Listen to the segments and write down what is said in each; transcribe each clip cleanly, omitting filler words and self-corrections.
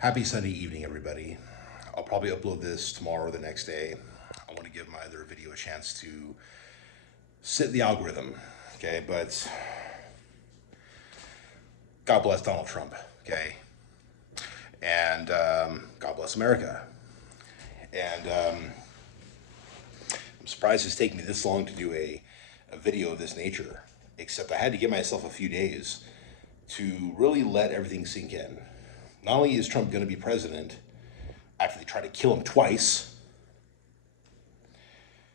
Happy Sunday evening, everybody. I'll probably upload this tomorrow or the next day. I want to give my other video a chance to sit in the algorithm, okay? But God bless Donald Trump, okay? And God bless America. And I'm surprised it's taken me this long to do a video of this nature, except I had to give myself a few days to really let everything sink in. Not only is Trump going to be president after they try to kill him twice,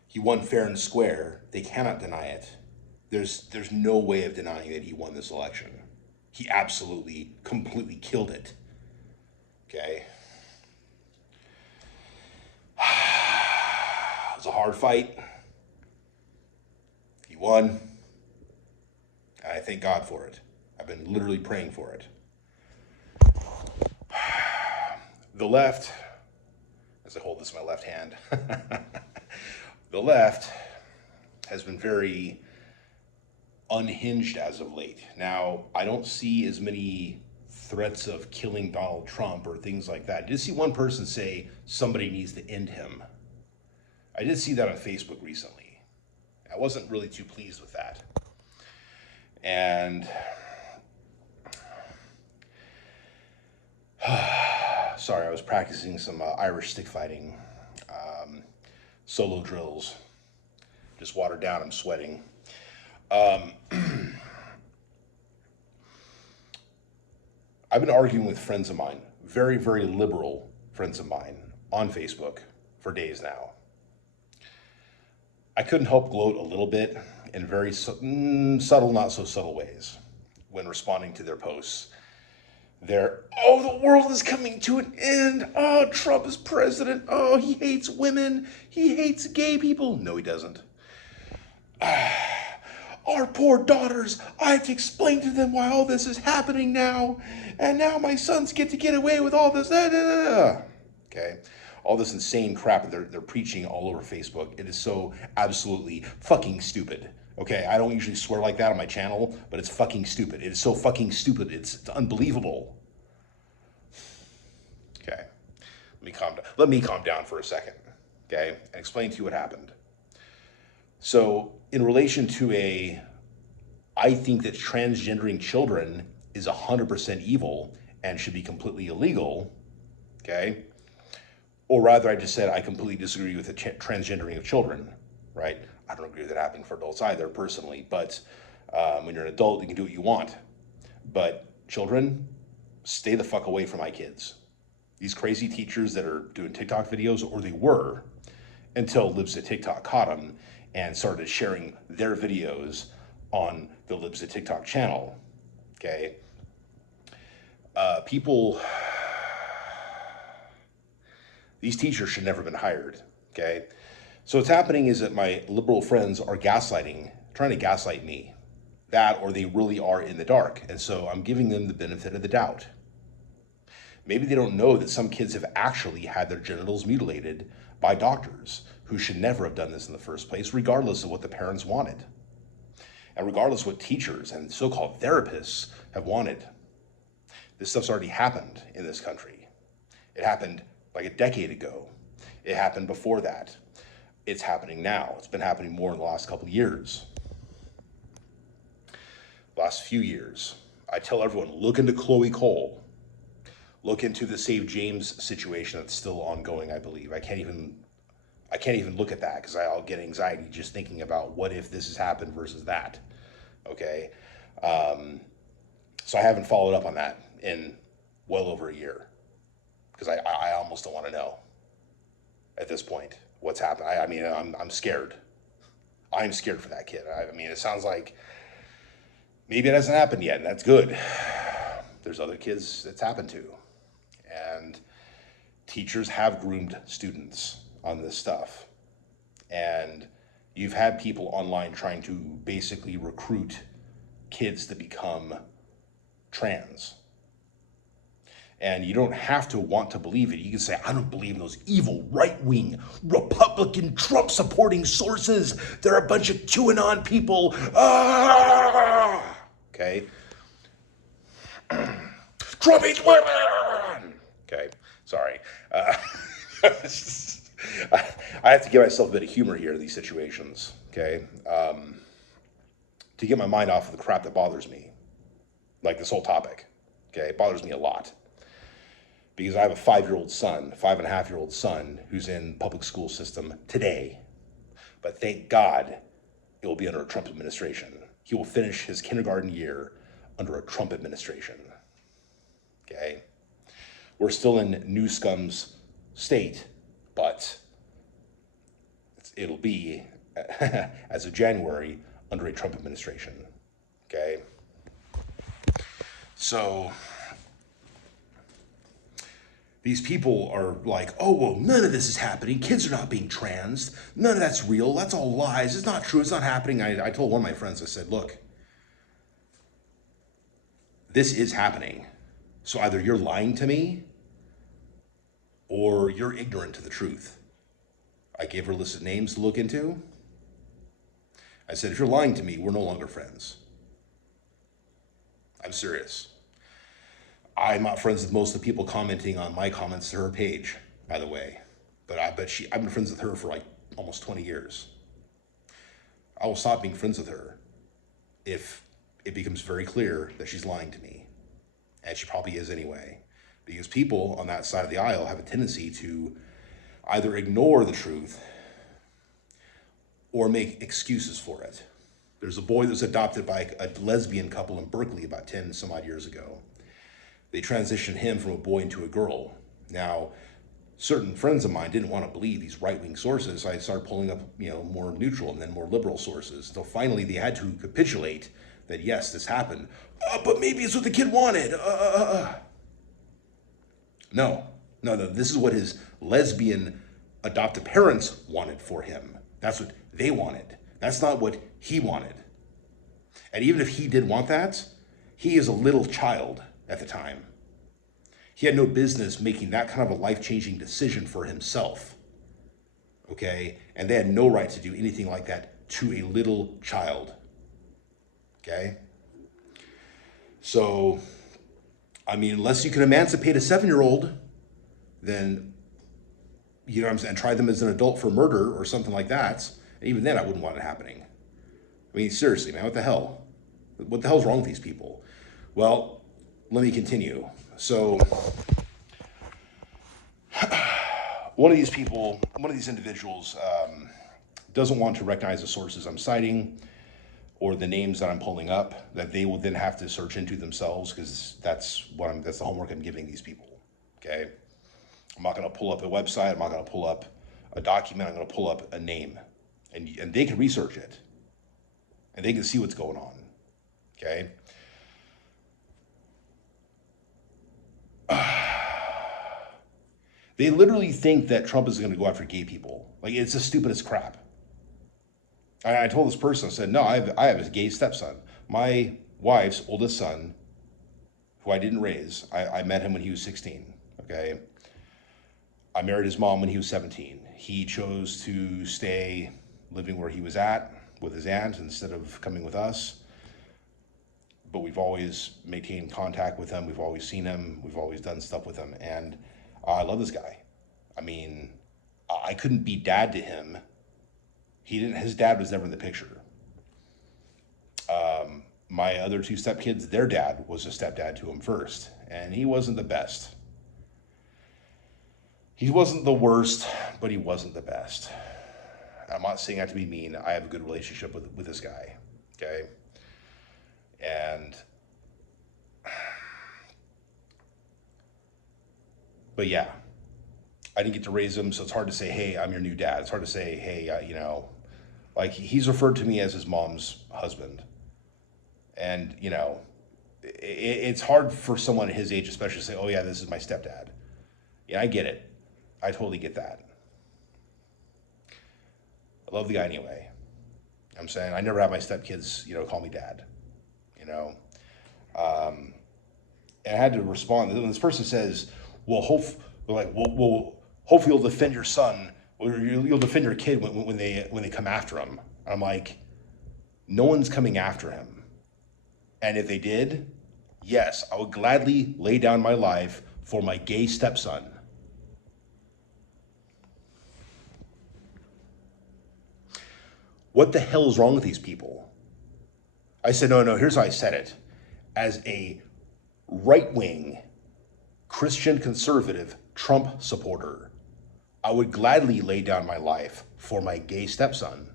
he won fair and square. They cannot deny it. There's no way of denying that he won this election. He absolutely, completely killed it. Okay? It was a hard fight. He won. And I thank God for it. I've been literally praying for it. The left, as I hold this in my left hand, the left has been very unhinged as of late. Now, I don't see as many threats of killing Donald Trump or things like that. I did see one person say somebody needs to end him. I did see that on Facebook recently. I wasn't really too pleased with that. And sorry, I was practicing some Irish stick fighting, solo drills. Just watered down, I'm sweating. I've been arguing with friends of mine, very, very liberal friends of mine, on Facebook for days now. I couldn't help gloat a little bit in very subtle, not so subtle ways when responding to their posts. Oh, the world is coming to an end. Oh, Trump is president. Oh, he hates women. He hates gay people. No, he doesn't. Our poor daughters, I have to explain to them why all this is happening now. And now my sons get to get away with all this. Okay. All this insane crap that they're preaching all over Facebook. It is so absolutely fucking stupid. Okay, I don't usually swear like that on my channel, but it's fucking stupid. It is so fucking stupid. It's unbelievable. Okay, let me calm down for a second, okay, and explain to you what happened. So, in relation to I think that transgendering children is 100% evil and should be completely illegal, okay? Or rather, I just said I completely disagree with the transgendering of children, right? I don't agree with it happening for adults either, personally, but when you're an adult, you can do what you want. But children, stay the fuck away from my kids. These crazy teachers that are doing TikTok videos, or they were, until Libs at TikTok caught them and started sharing their videos on the Libs at TikTok channel, okay? These teachers should never have been hired, okay? So what's happening is that my liberal friends are trying to gaslight me. That, or they really are in the dark. And so I'm giving them the benefit of the doubt. Maybe they don't know that some kids have actually had their genitals mutilated by doctors who should never have done this in the first place, regardless of what the parents wanted. And regardless of what teachers and so-called therapists have wanted. This stuff's already happened in this country. It happened like a decade ago. It happened before that. It's happening now. It's been happening more in the last couple of years. Last few years. I tell everyone, look into Chloe Cole. Look into the Save James situation that's still ongoing, I believe. I can't even look at that because I'll get anxiety just thinking about what if this has happened versus that. Okay? So I haven't followed up on that in well over a year because I almost don't want to know at this point what's happened. I mean, I'm scared. I'm scared for that kid. I mean, it sounds like maybe it hasn't happened yet, and that's good. There's other kids it's happened to. And teachers have groomed students on this stuff. And you've had people online trying to basically recruit kids to become trans. And you don't have to want to believe it. You can say, I don't believe in those evil right-wing Republican Trump-supporting sources. They're a bunch of QAnon people. Okay? Trump hates women! Okay? Sorry. I have to give myself a bit of humor here in these situations, okay? To get my mind off of the crap that bothers me, like this whole topic, okay? It bothers me a lot. Because I have a 5-year-old son, 5.5-year-old son, who's in public school system today. But thank God it will be under a Trump administration. He will finish his kindergarten year under a Trump administration. Okay? We're still in New Scum's state, but it'll be, as of January, under a Trump administration. Okay? So these people are like, oh, well, none of this is happening. Kids are not being transed. None of that's real. That's all lies. It's not true. It's not happening. I told one of my friends, I said, look, this is happening. So either you're lying to me or you're ignorant to the truth. I gave her a list of names to look into. I said, if you're lying to me, we're no longer friends. I'm serious. I'm not friends with most of the people commenting on my comments to her page, by the way. But I've been friends with her for like almost 20 years. I will stop being friends with her if it becomes very clear that she's lying to me. And she probably is anyway. Because people on that side of the aisle have a tendency to either ignore the truth or make excuses for it. There's a boy that was adopted by a lesbian couple in Berkeley about 10 some odd years ago. They transitioned him from a boy into a girl. Now, certain friends of mine didn't want to believe these right-wing sources. So I started pulling up, more neutral and then more liberal sources. Until finally they had to capitulate that yes, this happened. But maybe it's what the kid wanted. No. This is what his lesbian adoptive parents wanted for him. That's what they wanted. That's not what he wanted. And even if he did want that, he is a little child at the time. He had no business making that kind of a life-changing decision for himself. Okay? And they had no right to do anything like that to a little child. Okay? So, unless you can emancipate a 7-year-old, then, and try them as an adult for murder or something like that, and even then I wouldn't want it happening. Seriously, man, what the hell? What the hell's wrong with these people? Well, let me continue. So, one of these individuals doesn't want to recognize the sources I'm citing or the names that I'm pulling up, that they will then have to search into themselves, because that's the homework I'm giving these people. Okay? I'm not going to pull up a website. I'm not going to pull up a document. I'm going to pull up a name, and they can research it, and they can see what's going on. Okay? They literally think that Trump is going to go after gay people. Like, it's the stupidest crap. I told this person, I said, no, I have a gay stepson. My wife's oldest son, who I didn't raise, I met him when he was 16, okay? I married his mom when he was 17. He chose to stay living where he was at with his aunt instead of coming with us. But we've always maintained contact with him. We've always seen him. We've always done stuff with him. And I love this guy. I couldn't be dad to him. His dad was never in the picture. My other 2 stepkids, their dad was a stepdad to him first. And he wasn't the best. He wasn't the worst, but he wasn't the best. I'm not saying that to be mean. I have a good relationship with this guy. Okay? But yeah, I didn't get to raise him, so it's hard to say, hey, I'm your new dad. It's hard to say, hey, like he's referred to me as his mom's husband. And, it's hard for someone at his age, especially, to say, oh yeah, this is my stepdad. Yeah, I get it. I totally get that. I love the guy anyway. I'm saying I never have my stepkids, call me dad. And I had to respond. When this person says, well, hopefully you'll defend your son, or you'll defend your kid when they come after him. I'm like, no one's coming after him. And if they did, yes, I would gladly lay down my life for my gay stepson. What the hell is wrong with these people? I said, no, here's how I said it. As a right-wing Christian conservative Trump supporter, I would gladly lay down my life for my gay stepson.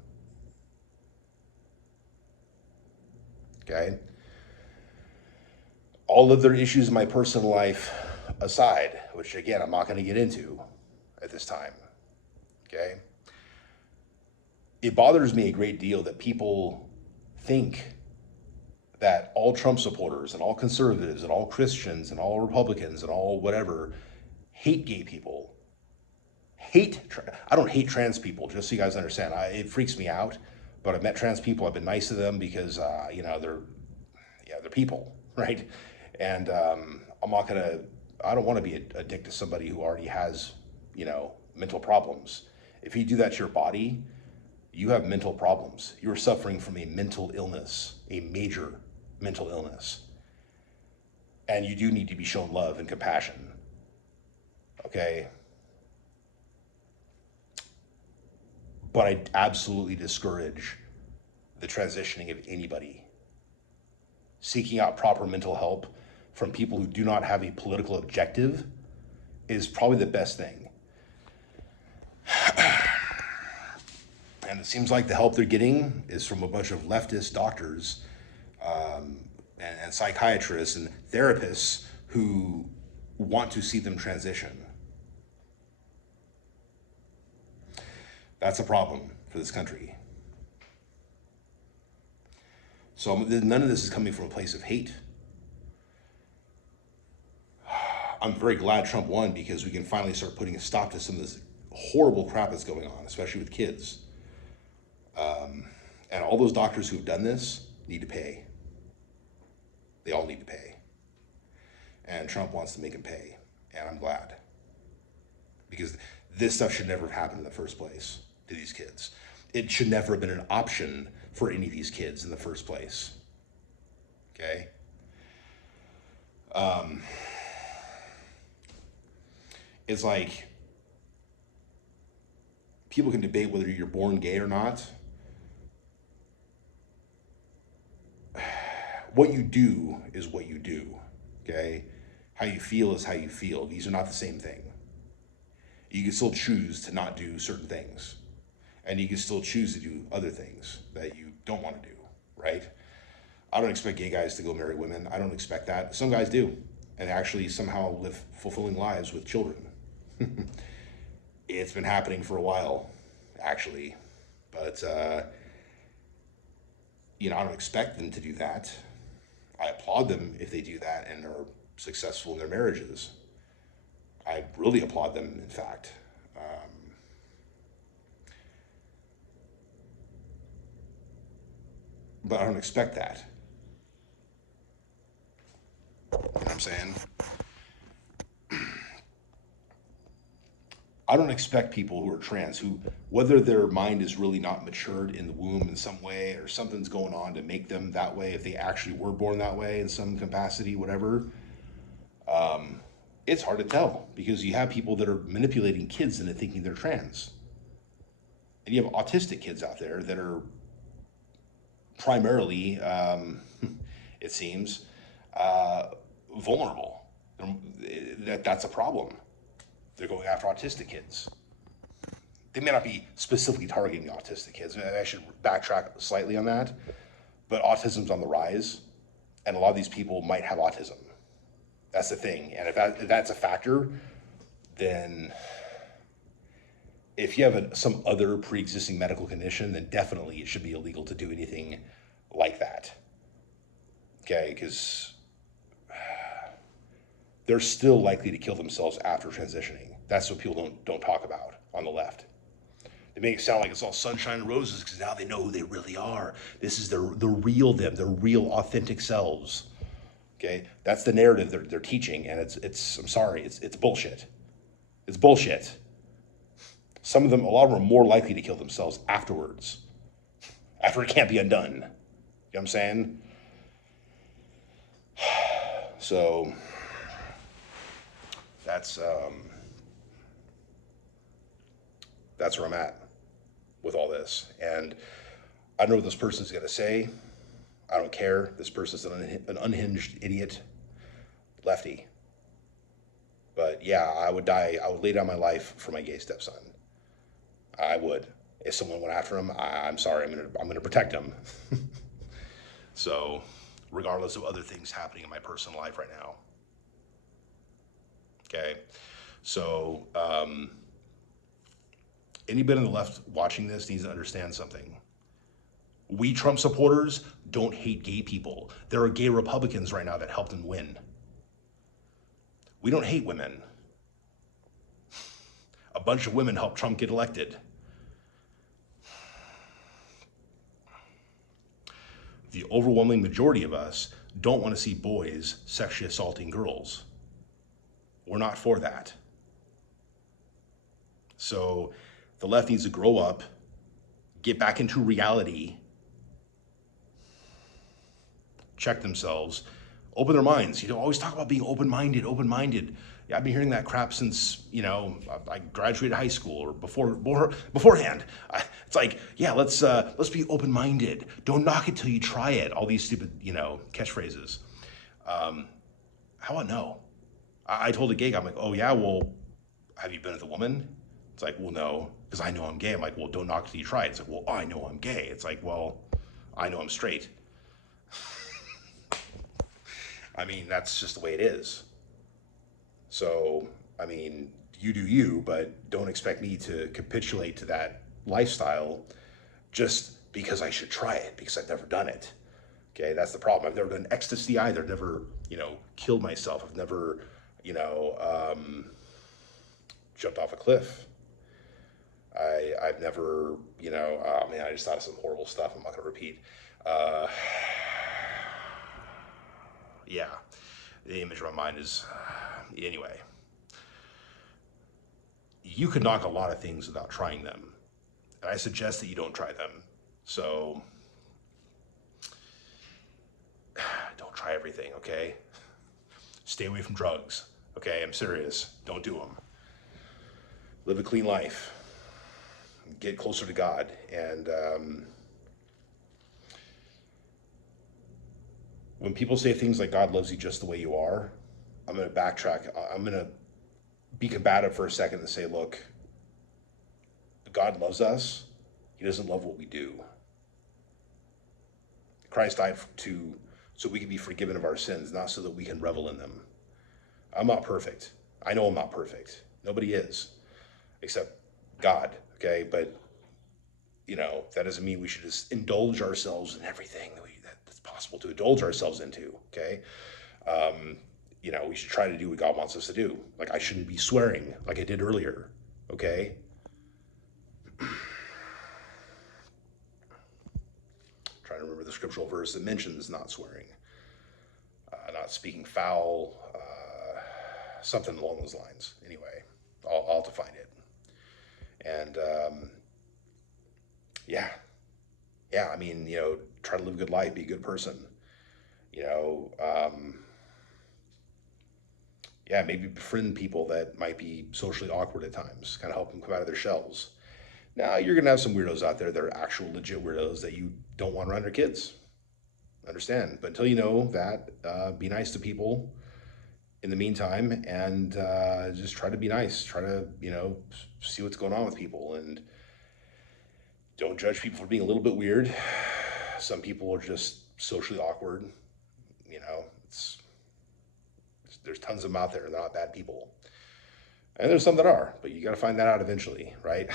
Okay? All of their issues in my personal life aside, which again, I'm not going to get into at this time. Okay? It bothers me a great deal that people think that all Trump supporters and all conservatives and all Christians and all Republicans and all whatever hate gay people. I don't hate trans people, just so you guys understand. It freaks me out, but I've met trans people. I've been nice to them because, they're people, right? And I don't want to be a dick to somebody who already has, mental problems. If you do that to your body, you have mental problems. You're suffering from a mental illness, a major mental illness. And you do need to be shown love and compassion. Okay? But I absolutely discourage the transitioning of anybody. Seeking out proper mental help from people who do not have a political objective is probably the best thing. And it seems like the help they're getting is from a bunch of leftist doctors and psychiatrists and therapists who want to see them transition. That's a problem for this country. So none of this is coming from a place of hate. I'm very glad Trump won because we can finally start putting a stop to some of this horrible crap that's going on, especially with kids. And all those doctors who've done this need to pay. They all need to pay. And Trump wants to make them pay. And I'm glad. Because this stuff should never have happened in the first place to these kids. It should never have been an option for any of these kids in the first place. Okay? It's like people can debate whether you're born gay or not. What you do is what you do, okay? How you feel is how you feel. These are not the same thing. You can still choose to not do certain things. And you can still choose to do other things that you don't want to do, right? I don't expect gay guys to go marry women. I don't expect that. Some guys do, and actually somehow live fulfilling lives with children. It's been happening for a while, actually. But, I don't expect them to do that. I applaud them if they do that and are successful in their marriages. I really applaud them, in fact. But I don't expect that. You know what I'm saying? I don't expect people who are trans, who, whether their mind is really not matured in the womb in some way, or something's going on to make them that way, if they actually were born that way in some capacity, whatever, it's hard to tell because you have people that are manipulating kids into thinking they're trans. And you have autistic kids out there that are primarily, it seems, vulnerable. That's a problem. They're going after autistic kids. They may not be specifically targeting autistic kids. I should backtrack slightly on that. But autism's on the rise, and a lot of these people might have autism. That's the thing. And if that's a factor, then if you have some other pre-existing medical condition, then definitely it should be illegal to do anything like that. Okay, because they're still likely to kill themselves after transitioning. That's what people don't talk about on the left. They make it sound like it's all sunshine and roses because now they know who they really are. This is the real them, their real authentic selves. Okay, that's the narrative they're teaching, and it's I'm sorry, it's bullshit. It's bullshit. A lot of them are more likely to kill themselves afterwards, after it can't be undone. You know what I'm saying? So that's where I'm at with all this. And I don't know what this person's going to say. I don't care. This person's an unhinged idiot. Lefty. But yeah, I would die. I would lay down my life for my gay stepson. I would. If someone went after him, I'm sorry. I'm gonna protect him. So, regardless of other things happening in my personal life right now. Okay. So, anybody on the left watching this needs to understand something. We Trump supporters don't hate gay people. There are gay Republicans right now that helped him win. We don't hate women. A bunch of women helped Trump get elected. The overwhelming majority of us don't want to see boys sexually assaulting girls. We're not for that. So the left needs to grow up, get back into reality, check themselves, open their minds. Always talk about being open-minded. Yeah, I've been hearing that crap since, I graduated high school or beforehand. It's like, yeah, let's be open-minded. Don't knock it till you try it. All these stupid, catchphrases. How about no? I told a gay guy, I'm like, oh yeah, well, have you been with a woman? It's like, well, no, because I know I'm gay. I'm like, well, don't knock it till you try it. It's like, well, I know I'm gay. It's like, well, I know I'm straight. I mean, that's just the way it is. So, I mean, you do you, but don't expect me to capitulate to that lifestyle just because I should try it, because I've never done it. Okay, that's the problem. I've never done ecstasy either. Never, killed myself. I've never, jumped off a cliff. I've never, oh man, I just thought of some horrible stuff I'm not going to repeat. Yeah, the image of my mind is, anyway. You can knock a lot of things without trying them. And I suggest that you don't try them. So, don't try everything, okay? Stay away from drugs, okay? I'm serious. Don't do them. Live a clean life. Get closer to God. And when people say things like God loves you just the way you are, I'm going to backtrack. I'm going to be combative for a second and say, look, God loves us. He doesn't love what we do. Christ died so we can be forgiven of our sins, not so that we can revel in them. I'm not perfect. I know I'm not perfect. Nobody is, except God, okay? But, that doesn't mean we should just indulge ourselves in everything that's possible to indulge ourselves into, okay? We should try to do what God wants us to do. Like, I shouldn't be swearing like I did earlier, okay? Trying to remember the scriptural verse that mentions not swearing, not speaking foul, something along those lines. Anyway, I'll have to find it. And, yeah, I mean, try to live a good life, be a good person, yeah, maybe befriend people that might be socially awkward at times, kind of help them come out of their shells. Now, you're going to have some weirdos out there that are actual legit weirdos that you don't want around your kids. Understand. But until you know that, be nice to people in the meantime, and just try to be nice. Try to, see what's going on with people, and don't judge people for being a little bit weird. Some people are just socially awkward. There's tons of them out there. They're not bad people. And there's some that are, but you got to find that out eventually, right?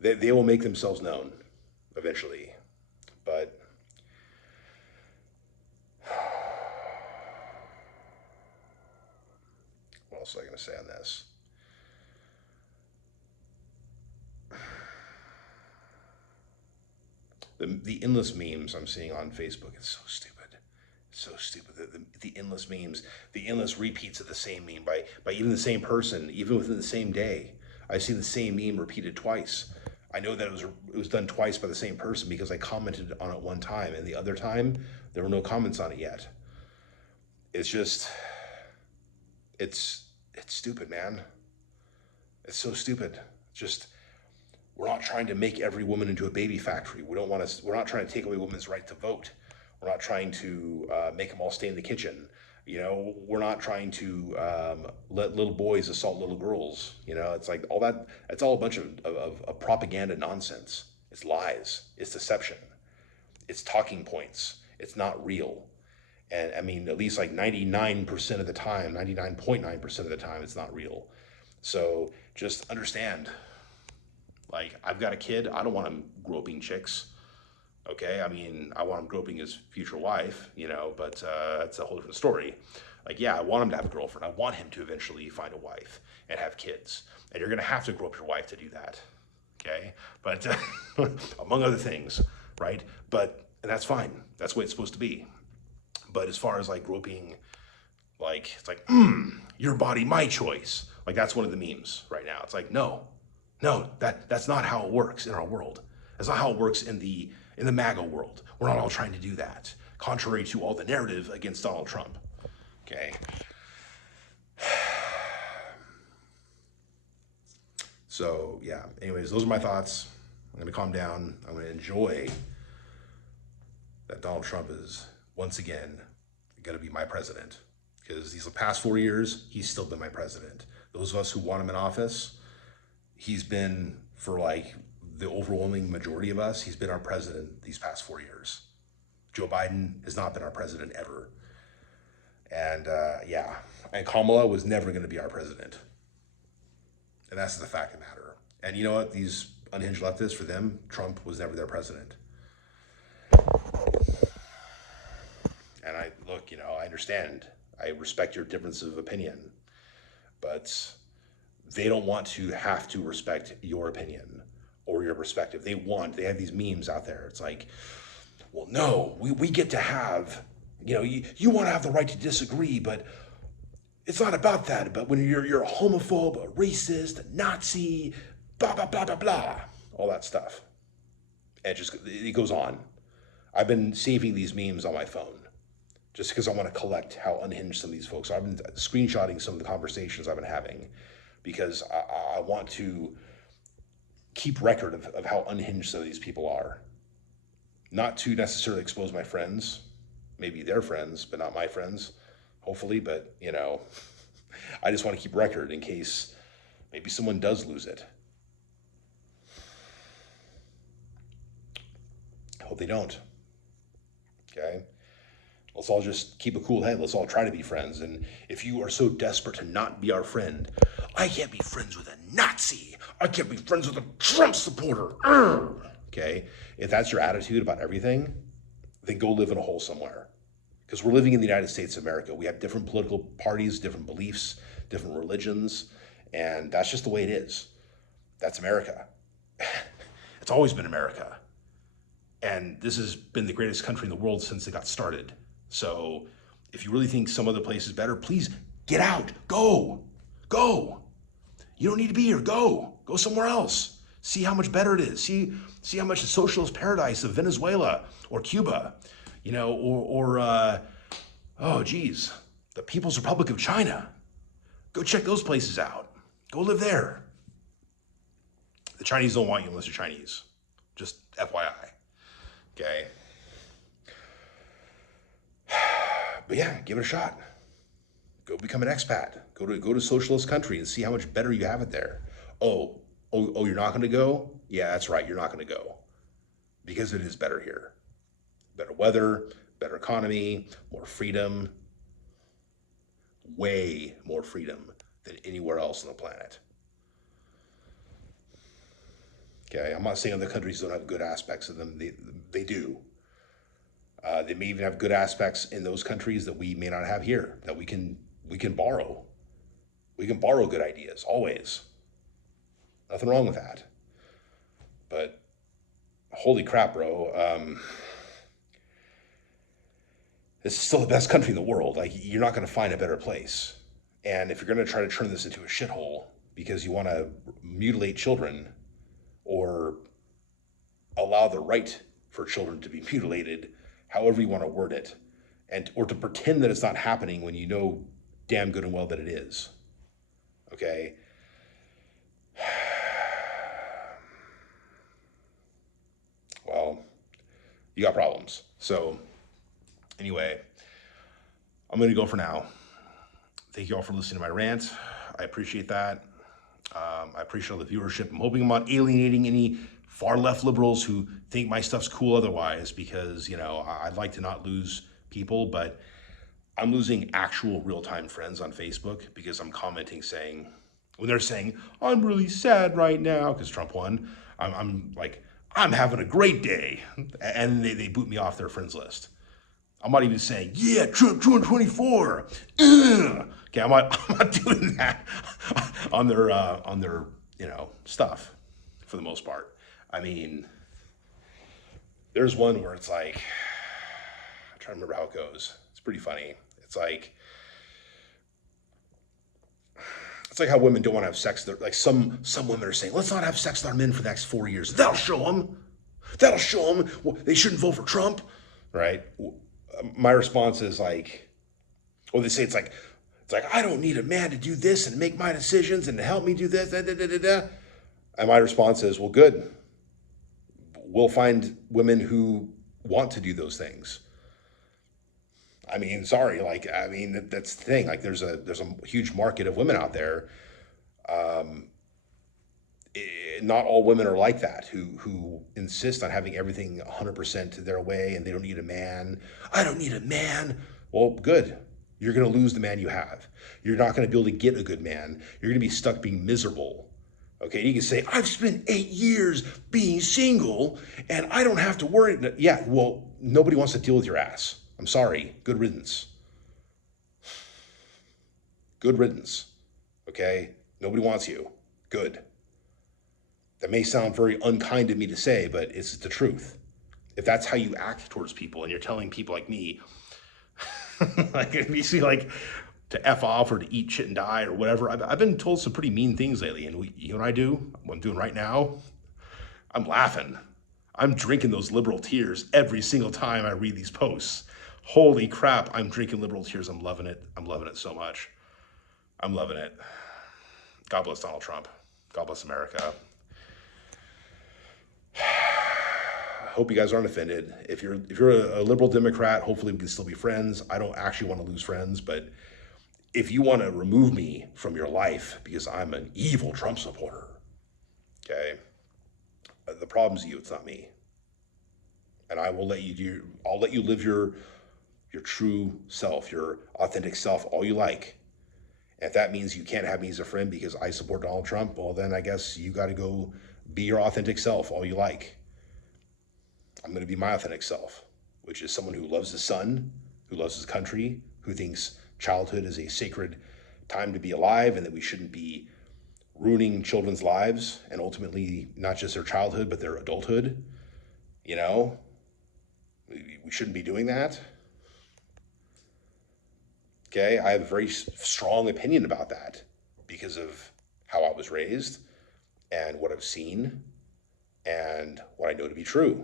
They will make themselves known eventually. But what else was I going to say on this? The endless memes I'm seeing on Facebook, it's so stupid. So stupid. The endless memes, the endless repeats of the same meme by even the same person, even within the same day. I've seen the same meme repeated twice. I know that it was done twice by the same person because I commented on it one time, and the other time there were no comments on it yet. It's just, it's stupid, man. It's so stupid. Just We're not trying to make every woman into a baby factory. We're not trying to take away women's right to vote. We're not trying to make them all stay in the kitchen. You know, we're not trying to let little boys assault little girls. You know, it's like all that. It's all a bunch of propaganda nonsense. It's lies. It's deception. It's talking points. It's not real. And I mean, at least like 99% of the time, 99.9% of the time, it's not real. So just understand, like, I've got a kid. I don't want him groping chicks. Okay, I mean, I want him groping his future wife, you know, but that's a whole different story. Like, yeah, I want him to have a girlfriend. I want him to eventually find a wife and have kids. And you're going to have to grope your wife to do that. Okay, but among other things, right? And that's fine. That's the way it's supposed to be. But as far as like groping, like, it's like, your body, my choice. Like, that's one of the memes right now. It's like, no, that's not how it works in our world. That's not how it works in the MAGA world. We're not all trying to do that, contrary to all the narrative against Donald Trump. Okay. So yeah, anyways, those are my thoughts. I'm gonna calm down. I'm gonna enjoy that Donald Trump is once again gonna be my president, because these past 4 years, he's still been my president. Those of us who want him in office, he's been, for like the overwhelming majority of us, he's been our president these past 4 years. Joe Biden has not been our president ever. And yeah, and Kamala was never gonna be our president. And that's the fact of the matter. And you know what? These unhinged leftists, for them, Trump was never their president. And look, you know, I understand. I respect your difference of opinion. But they don't want to have to respect your opinion or your perspective. They have these memes out there. It's like, well, no, we get to have, you know, you want to have the right to disagree, but it's not about that. But when you're a homophobe, a racist, a Nazi, blah, blah, blah, blah, blah, all that stuff. And it goes on. I've been saving these memes on my phone just because I want to collect how unhinged some of these folks are. I've been screenshotting some of the conversations I've been having because I want to keep record of how unhinged some of these people are. Not to necessarily expose my friends, maybe their friends, but not my friends, hopefully. But, you know, I just want to keep record in case maybe someone does lose it. I hope they don't. Okay? Let's all just keep a cool head. Let's all try to be friends. And if you are so desperate to not be our friend, I can't be friends with a Nazi. I can't be friends with a Trump supporter. Okay? If that's your attitude about everything, then go live in a hole somewhere. Because we're living in the United States of America. We have different political parties, different beliefs, different religions, and that's just the way it is. That's America. It's always been America. And this has been the greatest country in the world since it got started. So if you really think some other place is better, please get out. Go. You don't need to be here. Go somewhere else. See how much better it is. See how much the socialist paradise of Venezuela or Cuba, you know, or the People's Republic of China. Go check those places out. Go live there. The Chinese don't want you unless you're Chinese. Just FYI. Okay. But yeah, give it a shot. Go become an expat. Go to a socialist country and see how much better you have it there. Oh, you're not going to go? Yeah, that's right. You're not going to go because it is better here. Better weather, better economy, more freedom, way more freedom than anywhere else on the planet. Okay, I'm not saying other countries don't have good aspects of them. They do. They may even have good aspects in those countries that we may not have here, that we can borrow. We can borrow good ideas, always. Nothing wrong with that. But holy crap, bro. This is still the best country in the world. Like, you're not going to find a better place. And if you're going to try to turn this into a shithole because you want to mutilate children or allow the right for children to be mutilated, however you want to word it, or to pretend that it's not happening when you know damn good and well that it is. Okay? well, you got problems. So anyway, I'm going to go for now. Thank you all for listening to my rant. I appreciate that. I appreciate all the viewership. I'm hoping I'm not alienating any far left liberals who think my stuff's cool otherwise, because, I'd like to not lose people, but I'm losing actual real-time friends on Facebook because I'm commenting when they're saying, I'm really sad right now because Trump won, I'm like, I'm having a great day. And they boot me off their friends list. I'm not even saying, yeah, Trump 224. Okay, I'm not doing that on their stuff for the most part. I mean, there's one where it's like, I'm trying to remember how it goes. It's pretty funny. It's like how women don't want to have sex. They're like some women are saying, let's not have sex with our men for the next 4 years. That'll show them. Well, they shouldn't vote for Trump, right? My response is like, well, they say it's like I don't need a man to do this and make my decisions and to help me do this. And my response is, well, good. We'll find women who want to do those things. I mean, sorry, that's the thing. Like, there's a huge market of women out there. Not all women are like that, who insist on having everything 100% their way, and they don't need a man. I don't need a man. Well, good. You're going to lose the man you have. You're not going to be able to get a good man. You're going to be stuck being miserable. Okay, you can say, I've spent 8 years being single, and I don't have to worry. Yeah, well, nobody wants to deal with your ass. I'm sorry. Good riddance. Good riddance. Okay? Nobody wants you. Good. That may sound very unkind of me to say, but it's the truth. If that's how you act towards people, and you're telling people like me, like, if you see, like, to F off or to eat shit and die or whatever, I've been told some pretty mean things lately, and you know what I do? What I'm doing right now? I'm laughing. I'm drinking those liberal tears every single time I read these posts. Holy crap, I'm drinking liberal tears. I'm loving it. I'm loving it so much. I'm loving it. God bless Donald Trump. God bless America. Hope you guys aren't offended. If you're a liberal Democrat, hopefully we can still be friends. I don't actually want to lose friends, but if you want to remove me from your life because I'm an evil Trump supporter, okay, the problem's you, it's not me. And I will let you I'll let you live your true self, your authentic self, all you like. And if that means you can't have me as a friend because I support Donald Trump, well, then I guess you got to go be your authentic self, all you like. I'm going to be my authentic self, which is someone who loves the sun, who loves his country, who thinks childhood is a sacred time to be alive and that we shouldn't be ruining children's lives and ultimately not just their childhood, but their adulthood. We shouldn't be doing that. Okay, I have a very strong opinion about that because of how I was raised and what I've seen and what I know to be true.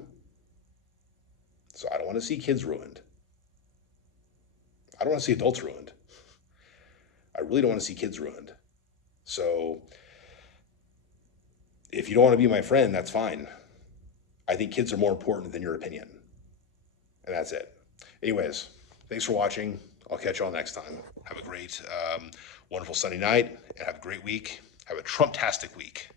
So I don't want to see kids ruined. I don't want to see adults ruined. I really don't want to see kids ruined. So if you don't want to be my friend, that's fine. I think kids are more important than your opinion. And that's it. Anyways, thanks for watching. I'll catch you all next time. Have a great, wonderful Sunday night, and have a great week. Have a Trump-tastic week.